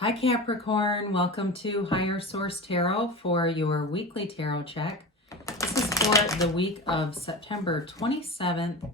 Hi Capricorn, welcome to Higher Source Tarot for your weekly tarot check. This is for the week of September 27th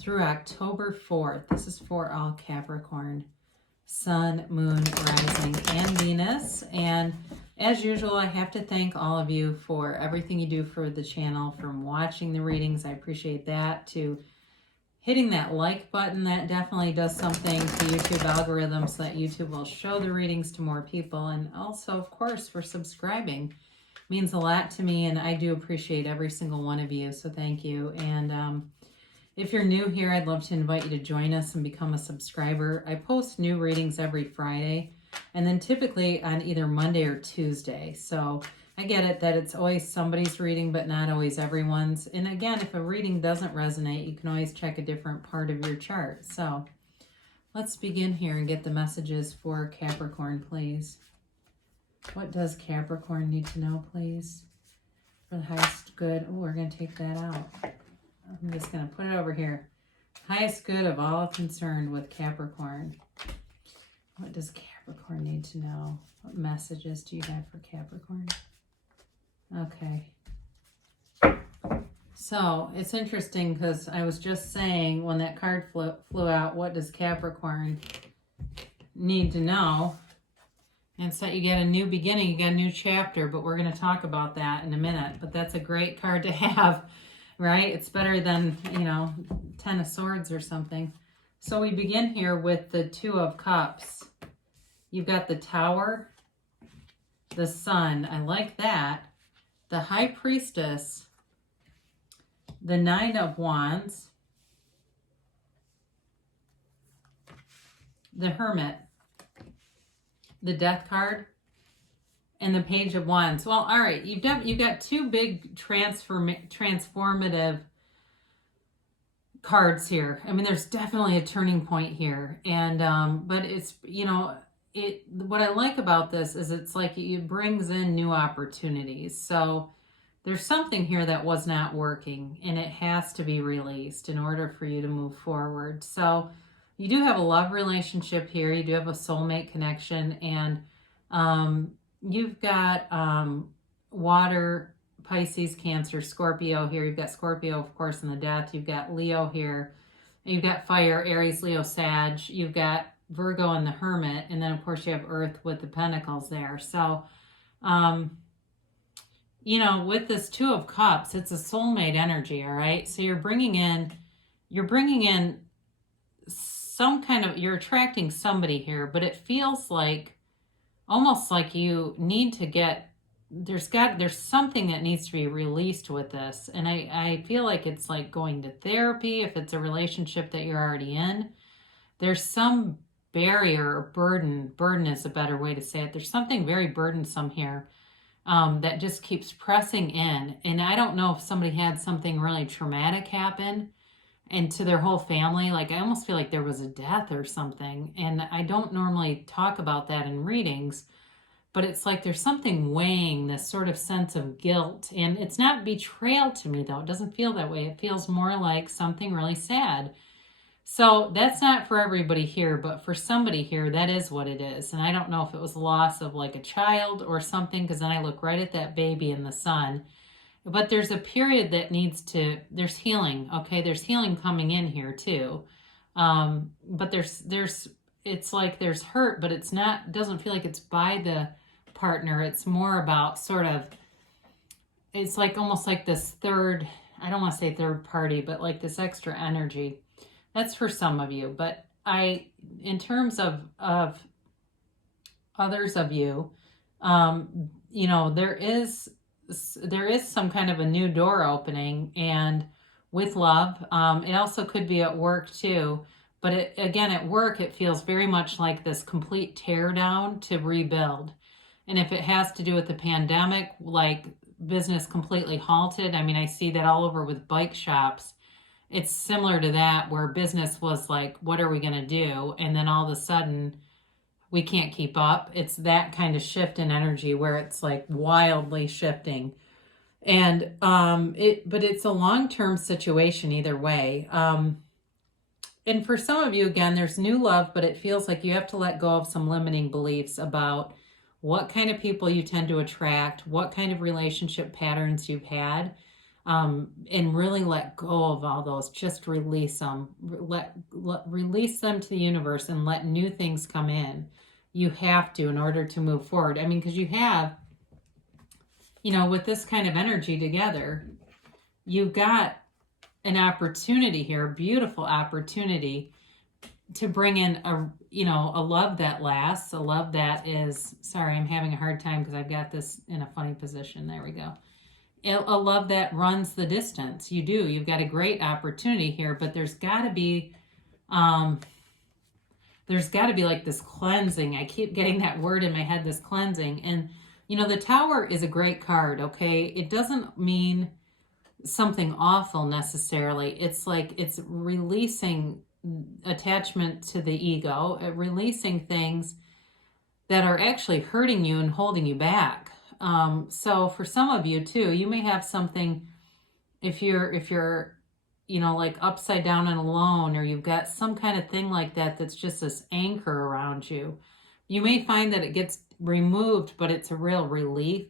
through October 4th. This is for all Capricorn, Sun, Moon, Rising, and Venus. And as usual, I have to thank all of you for everything you do for the channel, from watching the readings. I appreciate that, to hitting that like button. That definitely does something to YouTube algorithm so that YouTube will show the readings to more people. And also, of course, for subscribing. It means a lot to me, and I do appreciate every single one of you, so thank you. And if you're new here, I'd love to invite you to join us and become a subscriber. I post new readings every Friday, and then typically on either Monday or Tuesday. So I get it that it's always somebody's reading, but not always everyone's. And again, if a reading doesn't resonate, you can always check a different part of your chart. So let's begin here and get the messages for Capricorn, please. What does Capricorn need to know, please? For the highest good. Oh, we're going to take that out. I'm just going to put it over here. Highest good of all concerned with Capricorn. What does Capricorn need to know? What messages do you have for Capricorn? Okay. So it's interesting because I was just saying when that card flew out, what does Capricorn need to know? And so you get a new beginning, you get a new chapter, but we're going to talk about that in a minute. But that's a great card to have, right? It's better than, 10 of Swords or something. So we begin here with the Two of Cups. You've got the Tower, the Sun. I like that. The High Priestess, the Nine of Wands, the Hermit, the Death card, and the Page of Wands. Well, all right, you've got two big transformative cards here. I mean, there's definitely a turning point here, and but it's what I like about this is it's like it brings in new opportunities. So there's something here that was not working, and it has to be released in order for you to move forward. So you do have a love relationship here. You do have a soulmate connection, and you've got water, Pisces, Cancer, Scorpio here. You've got Scorpio, of course, in the Death. You've got Leo here. You've got fire, Aries, Leo, Sag. You've got Virgo and the Hermit, and then of course you have Earth with the Pentacles there. So with this Two of Cups, it's a soulmate energy, all right? So you're bringing in some kind of, you're attracting somebody here, but it feels like almost like you need to get, there's something that needs to be released with this. And I feel like it's like going to therapy if it's a relationship that you're already in. There's some barrier or burden is a better way to say it. There's something very burdensome here that just keeps pressing in. And I don't know if somebody had something really traumatic happen and to their whole family. Like, I almost feel like there was a death or something. And I don't normally talk about that in readings, but it's like there's something weighing this sort of sense of guilt. And it's not betrayal to me, though. It doesn't feel that way. It feels more like something really sad. So that's not for everybody here, but for somebody here, that is what it is. And I don't know if it was loss of like a child or something, because then I look right at that baby in the sun. But there's a period that there's healing, okay? There's healing coming in here too. But it's like there's hurt, but doesn't feel like it's by the partner. It's more about it's like almost like this third, I don't want to say third party, but like this extra energy. That's for some of you, but in terms of others of you, there is some kind of a new door opening, and with love. It also could be at work too, but again, at work, it feels very much like this complete tear down to rebuild. And if it has to do with the pandemic, like business completely halted, I mean, I see that all over with bike shops. It's similar to that, where business was like, what are we going to do? And then all of a sudden, we can't keep up. It's that kind of shift in energy where it's like wildly shifting. And but it's a long-term situation either way. And for some of you, again, there's new love, but it feels like you have to let go of some limiting beliefs about what kind of people you tend to attract, what kind of relationship patterns you've had, and really let go of all those. Just release them. Release them to the universe and let new things come in. You have to in order to move forward. I mean, because you have, with this kind of energy together, you've got an opportunity here, a beautiful opportunity to bring in a love that lasts, a love that is, sorry, I'm having a hard time because I've got this in a funny position. There we go. A love that runs the distance. You've got a great opportunity here, but there's got to be like this cleansing. I keep getting that word in my head, this cleansing. And the Tower is a great card, okay? It doesn't mean something awful necessarily. It's like it's releasing attachment to the ego, releasing things that are actually hurting you and holding you back. So for some of you too, you may have something, if you're like upside down and alone, or you've got some kind of thing like that that's just this anchor around you, you may find that it gets removed, but it's a real relief.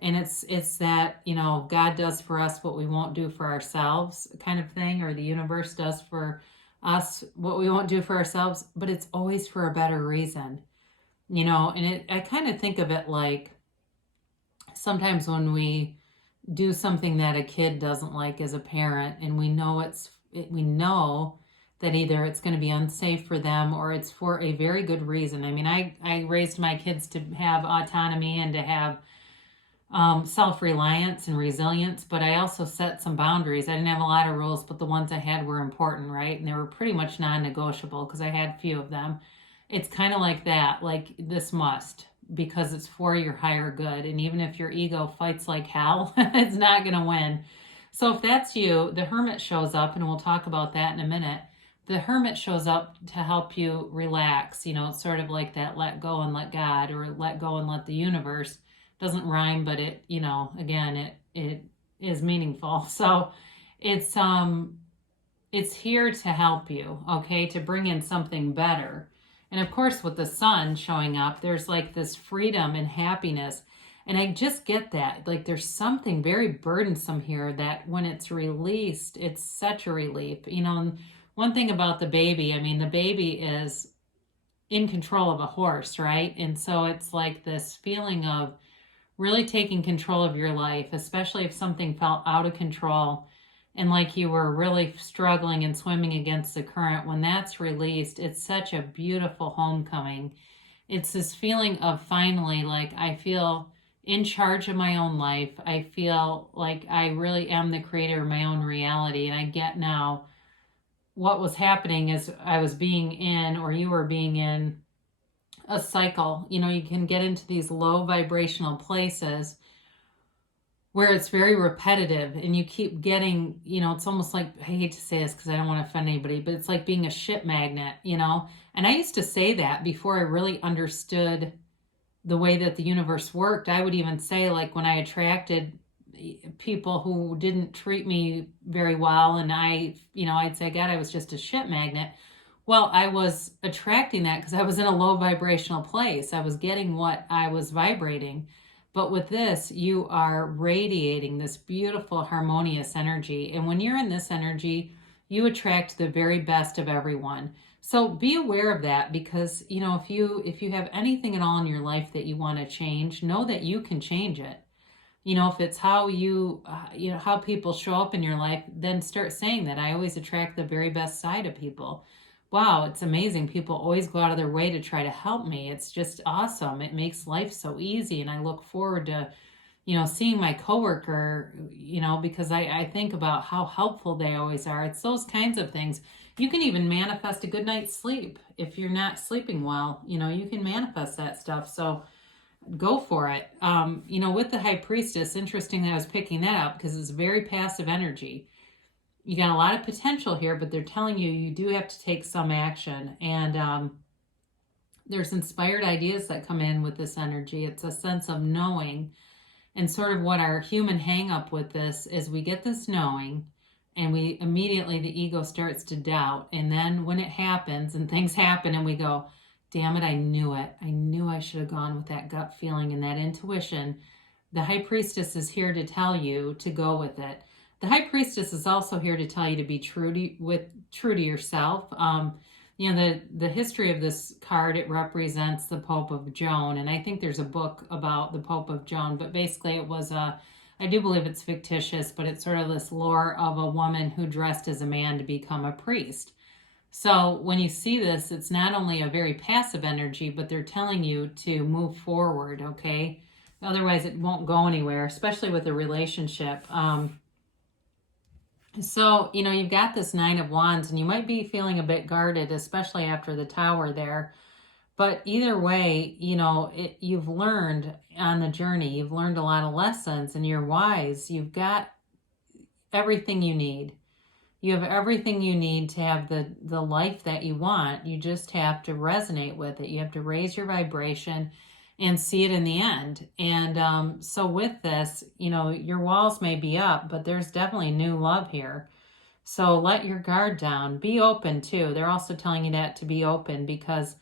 And it's that, God does for us what we won't do for ourselves kind of thing, or the universe does for us what we won't do for ourselves, but it's always for a better reason, and I kind of think of it like sometimes when we do something that a kid doesn't like as a parent, and we know that either it's going to be unsafe for them or it's for a very good reason. I mean, I raised my kids to have autonomy and to have self-reliance and resilience, but I also set some boundaries. I didn't have a lot of rules, but the ones I had were important, right? And they were pretty much non-negotiable because I had few of them. It's kind of like that, like this must, because it's for your higher good. And even if your ego fights like hell, it's not going to win. So if that's you, the Hermit shows up, and we'll talk about that in a minute. The Hermit shows up to help you relax. It's sort of like that let go and let God, or let go and let the universe. Doesn't rhyme, but it, again, it is meaningful. So it's here to help you, okay, to bring in something better. And of course, with the Sun showing up, there's like this freedom and happiness. And I just get that. Like there's something very burdensome here that when it's released, it's such a relief. And one thing about the baby, I mean, the baby is in control of a horse, right? And so it's like this feeling of really taking control of your life, especially if something felt out of control and like you were really struggling and swimming against the current. When that's released, it's such a beautiful homecoming. It's this feeling of finally, like, I feel in charge of my own life. I feel like I really am the creator of my own reality. And I get now what was happening is I was being in, or you were being in, a cycle. You can get into these low vibrational places where it's very repetitive, and you keep getting, it's almost like, I hate to say this because I don't want to offend anybody, but it's like being a ship magnet, and I used to say that before I really understood the way that the universe worked. I would even say, like, when I attracted people who didn't treat me very well, and I'd say, God, I was just a ship magnet. Well, I was attracting that because I was in a low vibrational place. I was getting what I was vibrating. But with this, you are radiating this beautiful, harmonious energy. And when you're in this energy, you attract the very best of everyone. So be aware of that, because, if you have anything at all in your life that you want to change, know that you can change it. If it's how how people show up in your life, then start saying that. I always attract the very best side of people. Wow, it's amazing. People always go out of their way to try to help me. It's just awesome. It makes life so easy. And I look forward to, seeing my coworker, because I think about how helpful they always are. It's those kinds of things. You can even manifest a good night's sleep. If you're not sleeping well, you can manifest that stuff. So go for it. With the High Priestess, interesting that I was picking that up because it's very passive energy. You got a lot of potential here, but they're telling you do have to take some action. And there's inspired ideas that come in with this energy. It's a sense of knowing. And sort of what our human hang up with this is we get this knowing, and we immediately, the ego starts to doubt. And then when it happens and things happen and we go, damn it, I knew it. I knew I should have gone with that gut feeling and that intuition. The High Priestess is here to tell you to go with it. The High Priestess is also here to tell you to be true to yourself. You know, the history of this card, it represents the Pope of Joan. And I think there's a book about the Pope of Joan, but basically it was I do believe it's fictitious, but it's sort of this lore of a woman who dressed as a man to become a priest. So when you see this, it's not only a very passive energy, but they're telling you to move forward, okay? Otherwise, it won't go anywhere, especially with a relationship. So, you know, you've got this Nine of Wands, and you might be feeling a bit guarded, especially after the Tower there. But either way, you know, you've learned on the journey. You've learned a lot of lessons, and you're wise. You've got everything you need. You have everything you need to have the life that you want. You just have to resonate with it. You have to raise your vibration and see it in the end. And so with this, you know, your walls may be up, but there's definitely new love here. So let your guard down. Be open too. They're also telling you that to be open, because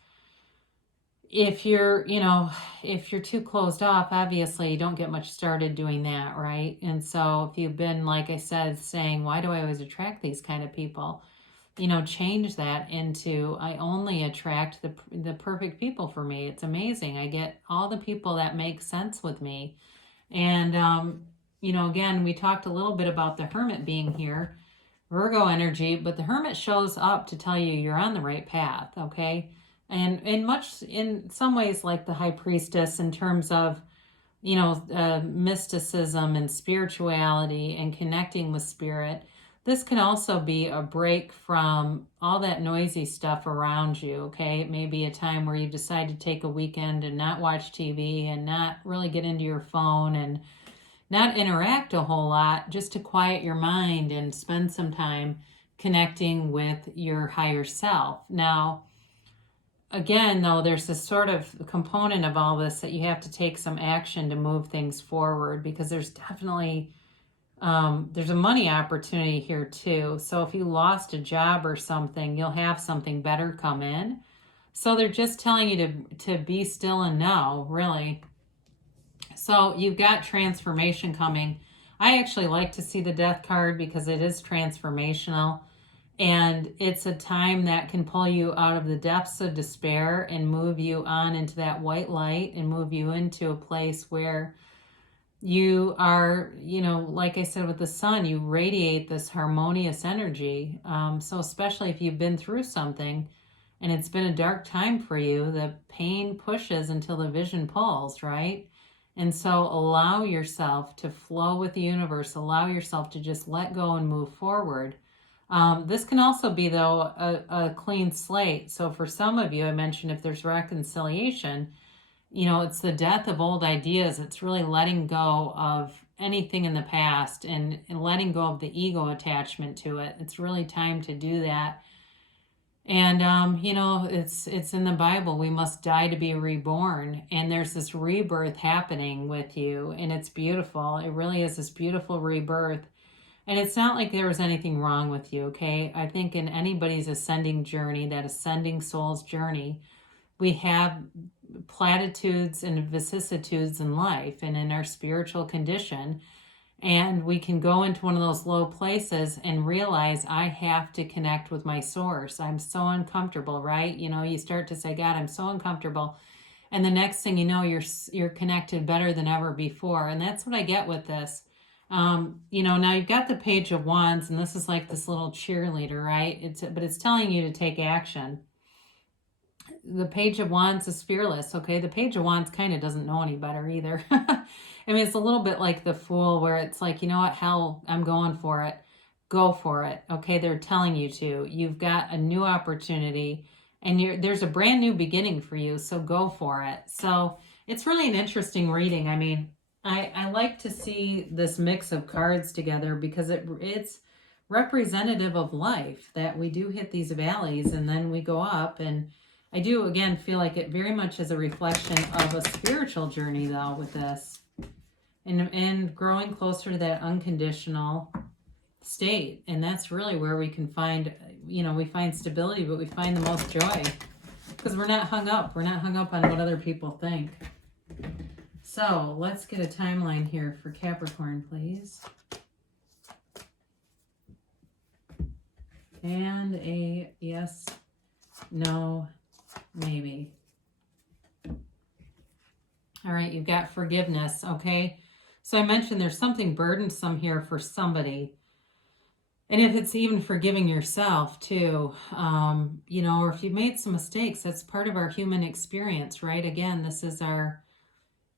if you're, you know, if you're too closed off, obviously you don't get much started doing that, right? And so if you've been, like I said, saying, why do I always attract these kind of people? You know, change that into, I only attract the perfect people for me. It's amazing. I get all the people that make sense with me. And, you know, again, we talked a little bit about the Hermit being here, Virgo energy, but the Hermit shows up to tell you you're on the right path, okay? And in some ways like the High Priestess, in terms of, you know, mysticism and spirituality and connecting with spirit, this can also be a break from all that noisy stuff around you, okay? It may be a time where you decide to take a weekend and not watch TV and not really get into your phone and not interact a whole lot, just to quiet your mind and spend some time connecting with your higher self. Now, again, though, there's this sort of component of all this that you have to take some action to move things forward, because there's definitely, there's a money opportunity here too. So if you lost a job or something, you'll have something better come in. So they're just telling you to be still and know, really. So you've got transformation coming. I actually like to see the Death card because it is transformational. And it's a time that can pull you out of the depths of despair and move you on into that white light and move you into a place where you are, you know, like I said with the sun, you radiate this harmonious energy. So especially if you've been through something and it's been a dark time for you, the pain pushes until the vision pulls, right? And so allow yourself to flow with the universe. Allow yourself to just let go and move forward. This can also be, though, a clean slate. So for some of you, I mentioned if there's reconciliation, you know, it's the death of old ideas. It's really letting go of anything in the past and letting go of the ego attachment to it. It's really time to do that. And, you know, it's in the Bible. We must die to be reborn. And there's this rebirth happening with you. And it's beautiful. It really is this beautiful rebirth. And it's not like there was anything wrong with you, okay? I think in anybody's ascending journey, that ascending soul's journey, we have platitudes and vicissitudes in life and in our spiritual condition. And we can go into one of those low places and realize I have to connect with my source. I'm so uncomfortable, right? You know, you start to say, God, I'm so uncomfortable. And the next thing you know, you're connected better than ever before. And that's what I get with this. You know, now you've got the Page of Wands, and this is like this little cheerleader, right? But it's telling you to take action. The Page of Wands is fearless, okay? The Page of Wands kind of doesn't know any better either. I mean, it's a little bit like the Fool, where it's like, you know what, hell, I'm going for it. Go for it, okay? They're telling you to. You've got a new opportunity, and there's a brand new beginning for you, so go for it. So it's really an interesting reading. I mean, I like to see this mix of cards together because it's representative of life, that we do hit these valleys and then we go up. And I do, again, feel like it very much is a reflection of a spiritual journey, though, with this. And growing closer to that unconditional state. And that's really where we can find, we find stability, but we find the most joy because we're not hung up. We're not hung up on what other people think. So let's get a timeline here for Capricorn, please. And a yes, no, maybe. All right, you've got forgiveness, okay? So I mentioned there's something burdensome here for somebody. And if it's even forgiving yourself too, or if you've made some mistakes, that's part of our human experience, right? Again, this is our,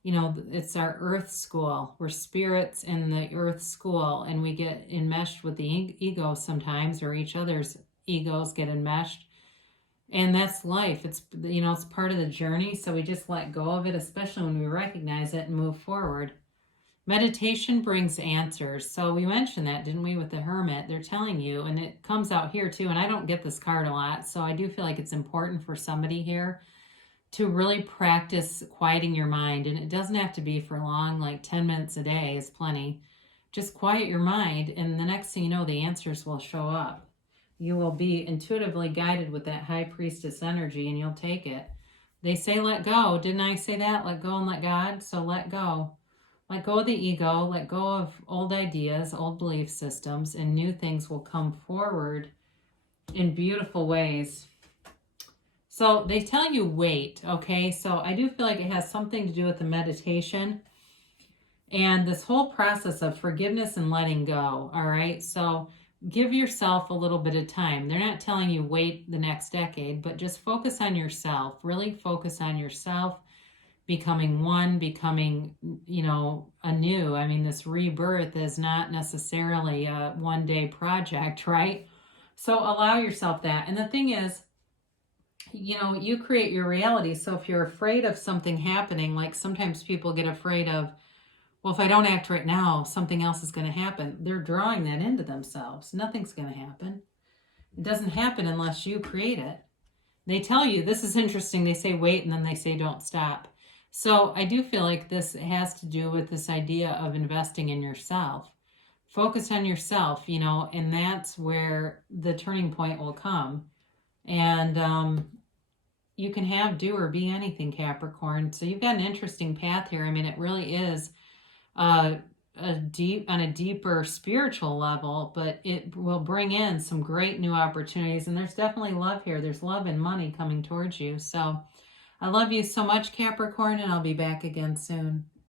it's our earth school. We're spirits in the earth school, and we get enmeshed with the ego sometimes, or each other's egos get enmeshed. And that's life. It's, it's part of the journey. So we just let go of it, especially when we recognize it and move forward. Meditation brings answers. So we mentioned that, didn't we, with the Hermit? They're telling you, and it comes out here too, and I don't get this card a lot, so I do feel like it's important for somebody here to really practice quieting your mind. And it doesn't have to be for long, like 10 minutes a day is plenty. Just quiet your mind, and the next thing you know, the answers will show up. You will be intuitively guided with that High Priestess energy, and you'll take it. They say let go. Didn't I say that? Let go and let God. So let go. Let go of the ego, let go of old ideas, old belief systems, and new things will come forward in beautiful ways. So they tell you wait, okay? So I do feel like it has something to do with the meditation and this whole process of forgiveness and letting go, all right? So give yourself a little bit of time. They're not telling you wait the next decade, but just focus on yourself. Really focus on yourself. Becoming one, becoming, anew. I mean, this rebirth is not necessarily a one-day project, right? So allow yourself that. And the thing is, you create your reality. So if you're afraid of something happening, like sometimes people get afraid of, well, if I don't act right now, something else is going to happen. They're drawing that into themselves. Nothing's going to happen. It doesn't happen unless you create it. They tell you, this is interesting. They say wait, and then they say don't stop. So I do feel like this has to do with this idea of investing in yourself. Focus on yourself, and that's where the turning point will come. And you can have, do, or be anything, Capricorn. So you've got an interesting path here. I mean, it really is on a deeper spiritual level, but it will bring in some great new opportunities. And there's definitely love here. There's love and money coming towards you. So I love you so much, Capricorn, and I'll be back again soon.